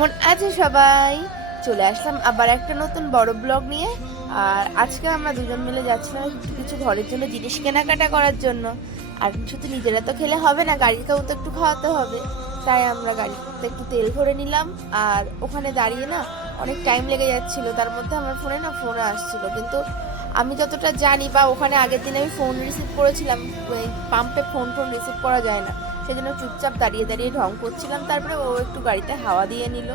কেমন আছে সবাই? চলে আসলাম আবার একটা নতুন বড় ব্লগ নিয়ে। আর আজকে আমরা দুজন মিলে যাচ্ছিলাম কিছু ঘরের জন্য জিনিস কেনাকাটা করার জন্য। আর শুধু নিজেরা তো খেলে হবে না গাড়িতেও তো একটু খাওয়াতে হবে। তাই আমরা গাড়িতে একটু তেল ভরে নিলাম। আর ওখানে দাঁড়িয়ে না অনেক টাইম লেগে যাচ্ছিল। তার মধ্যে আমার ফোনে না ফোন আসছিল। কিন্তু আমি যতটা জানি বা ওখানে আগের দিন আমি ফোন রিসিভ করেছিলাম পাম্পে ফোন ফোন রিসিভ করা যায় না। সেই জন্য চুপচাপ দাঁড়িয়ে দাঁড়িয়ে ঢং করছিলাম, তারপরে ও একটু গাড়িতে হাওয়া দিয়ে নিল।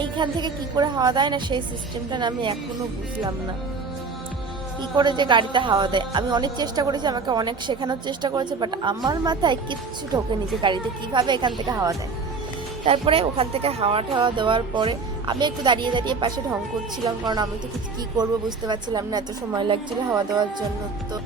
এইখান থেকে কি করে হাওয়া দেয় না, সেই সিস্টেমটা আমি এখনও বুঝলাম না। কি করে যে গাড়িতে হাওয়া দেয়? আমি অনেক চেষ্টা করেছি, আমাকে অনেক শেখানোর চেষ্টা করেছে বাট আমার মাথায় কিচ্ছু ঢোকেনি যে গাড়িতে কীভাবে এখান থেকে হাওয়া দেয়। তারপরে ওখান থেকে হাওয়া ঠাওয়া দেওয়ার পরে আমি একটু দাঁড়িয়ে দাঁড়িয়ে পাশে ঢং করছিলাম, কারণ আমি তো কিছু কী করব বুঝতে পারছিলাম না, এত সময় লাগছিল হাওয়া দেওয়ার জন্য। তো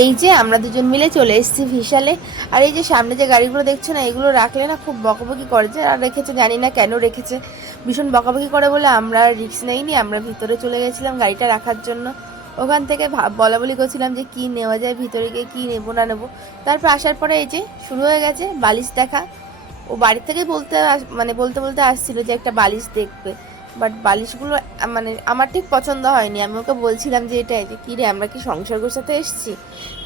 এই যে আমরা দুজন মিলে চলে এসেছি ভিশালে। আর এই যে সামনে যে গাড়িগুলো দেখছ না, এগুলো রাখলে না খুব বকাবকি করে যে আর রেখেছে, জানি না কেন রেখেছে। ভীষণ বকাবকি করে বলে আমরা রিক্স নেইনি, আমরা ভিতরে চলে গেছিলাম গাড়িটা রাখার জন্য। ওখান থেকে বলা বলি করছিলাম যে কি নেওয়া যায়, ভিতরে গিয়ে কী নেব, না নেব। তারপর আসার পরে এই যে শুরু হয়ে গেছে বালিশ দেখা। ও বাড়ি থেকেই বলতে মানে বলতে বলতে আসছিল যে একটা বালিশ দেখবে। বাট বালিশগুলো মানে আমার ঠিক পছন্দ হয়নি। আমি ওকে বলছিলাম যে এটাই যে কী রে আমরা কি সংসার গোছাতে এসেছি?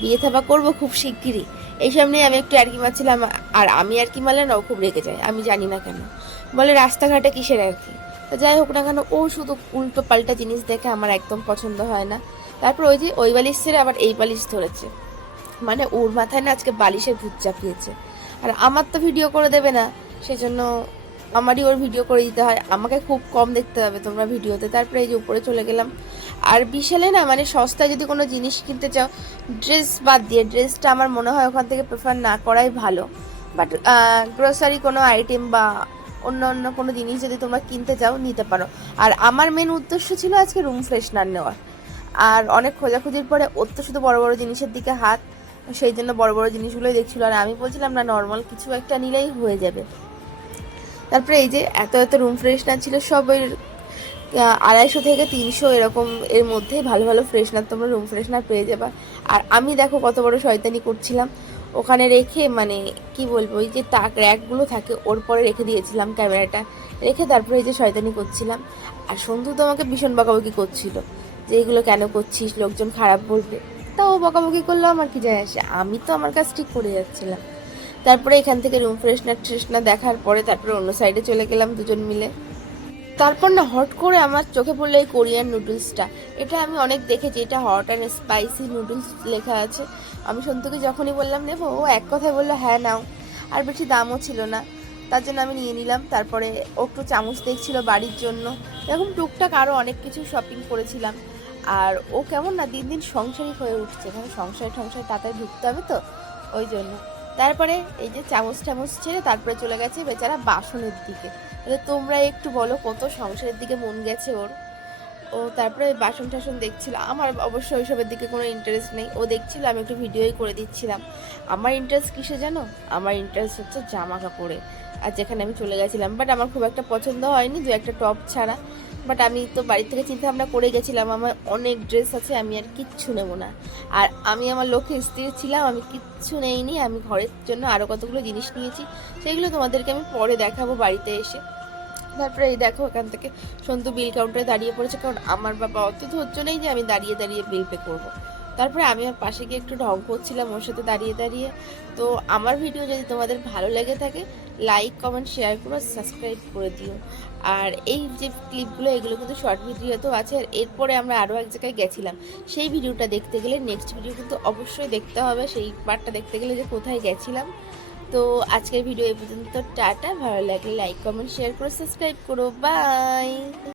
বিয়ে থাবা করব খুব শিগগিরই। এইসব নিয়ে আমি একটু আর কি মারছিলাম, আর আমি আর কি মারলে না ও খুব রেগে যায়, আমি জানি না কেন। বলে রাস্তাঘাটে কিসের আর কি তো যাই হোক না কেন, ও শুধু উল্টো পাল্টা জিনিস দেখে আমার একদম পছন্দ হয় না। তারপর ওই যে ওই বালিশ ছেড়ে আবার এই বালিশ ধরেছে। মানে ওর মাথায় না আজকে বালিশের ভূত চাপিয়েছে। আর আমার তো ভিডিও করে দেবে না, সেজন্য আমারই ওর ভিডিও করে দিতে হয়। আমাকে খুব কম দেখতে হবে তোমরা ভিডিওতে। তারপরে এই যে উপরে চলে গেলাম। আর বিশালে না মানে সস্তায় যদি কোনো জিনিস কিনতে চাও ড্রেস বাদ দিয়ে ড্রেসটা আমার মনে হয় ওখান থেকে প্রেফার না করাই ভালো। বাট গ্রোসারি কোনো আইটেম বা অন্য অন্য কোনো জিনিস যদি তোমরা কিনতে চাও, নিতে পারো। আর আমার মেন উদ্দেশ্য ছিল আজকে রুম ফ্রেশনার নেওয়ার। আর অনেক খোঁজাখুঁজির পরে ওর তো শুধু বড় বড় জিনিসের দিকে হাত, সেই জন্য বড় বড় জিনিসগুলোই দেখছিল। আর আমি বলছিলাম, না নর্মাল কিছু একটা নিলেই হয়ে যাবে। তারপরে এই যে এত এত রুম ফ্রেশনার ছিল সব ওই আড়াইশো থেকে তিনশো এরকম এর মধ্যে ভালো ভালো ফ্রেশনার তোমরা রুম ফ্রেশনার পেয়ে যাবা। আর আমি দেখো কত বড় শয়তানি করছিলাম। ওখানে রেখে মানে কি বলব, ওই যে তাক র্যাকগুলো থাকে ওর পরে রেখে দিয়েছিলাম ক্যামেরাটা। রেখে তারপরে এই যে শয়তানি করছিলাম। আর সন্ধু তো আমাকে ভীষণ বকাবকি করছিল যে এগুলো কেন করছিস, লোকজন খারাপ বলবে। তা ও বকাবকি করল আমার কি যায় আসে। আমি তো আমার কাজ ঠিক করে যাচ্ছিলাম। তারপরে এখান থেকে রুম ফ্রেশনার ট্রেশনার দেখার পরে তারপরে অন্য সাইডে চলে গেলাম দুজন মিলে। তারপর না হট করে আমার চোখে পড়ল এই কোরিয়ান নুডলসটা এটা আমি অনেক দেখেছি, এটা হট অ্যান্ড স্পাইসি নুডলস লেখা আছে। আমি সন্তুকে যখনই বললাম নেব ও এক কথায় বলল হ্যাঁ নাও। আর বেশি দামও ছিল না। তার জন্য আমি নিয়ে নিলাম। তারপরে ও একটু চামচ দেখছিল বাড়ির জন্য। এরকম টুকটাক আরও অনেক কিছু শপিং করেছিলাম। আর ও কেমন না দিন দিন সংসারিক হয়ে উঠছে। মানে সংসার সংসারে তাড়াতাড়ি ঢুকতে হবে তো? ওই জন্য। তারপরে এই যে চামচ টামচ ছেড়ে তারপরে চলে গেছে বেচারা বাসনের দিকে। তাহলে তোমরা একটু বলো, কত সংসারের দিকে মন গেছে ওর? ও তারপরে বাসন টাসন দেখছিল। আমার অবশ্য ওইসবের দিকে কোনো ইন্টারেস্ট নেই। ও দেখছিল, আমি একটু ভিডিওই করে দিচ্ছিলাম। আমার ইন্টারেস্ট কিসে জানো? আমার ইন্টারেস্ট হচ্ছে জামা কাপড়ে আর যেখানে আমি চলে গেছিলাম বাট আমার খুব একটা পছন্দ হয়নি, দু একটা টপ ছাড়া। বাট আমি তো বাড়ি থেকে চিন্তা ভাবনা করে গেছিলাম, আমার অনেক ড্রেস আছে, আমি আর কিচ্ছু নেব না। আর আমি আমার লক্ষ্যে স্থির ছিলাম, আমি কিচ্ছু নেইনি, আমি ঘরের জন্য আরও কতগুলো জিনিস নিয়েছি, সেগুলো তোমাদেরকে আমি পরে দেখাবো বাড়িতে এসে। তারপরে এই দেখো, এখান থেকে সন্তু বিল কাউন্টারে দাঁড়িয়ে পড়েছে, কারণ আমার বাবা অত ধৈর্য নেই যে আমি দাঁড়িয়ে দাঁড়িয়ে বিল পে করব। তারপরে আমি আর পাশে গিয়ে একটু ঢং করছিলাম ওর সাথে দাঁড়িয়ে দাঁড়িয়ে। তো আমার ভিডিও যদি তোমাদের ভালো লেগে থাকে লাইক কমেন্ট শেয়ার করো সাবস্ক্রাইব করে দিও। আর এই যে ক্লিপগুলো এগুলো কিন্তু শর্ট ভিডিওতেও আছে। আর এরপরে আমরা আরও এক জায়গায় গেছিলাম। সেই ভিডিওটা দেখতে গেলে নেক্সট ভিডিও কিন্তু অবশ্যই দেখতে হবে। সেই পার্টটা দেখতে গেলে যে কোথায় গেছিলাম। তো আজকের ভিডিও এই পর্যন্ত, টাটা। ভালো লাগলে লাইক কমেন্ট শেয়ার করো সাবস্ক্রাইব করো। বাই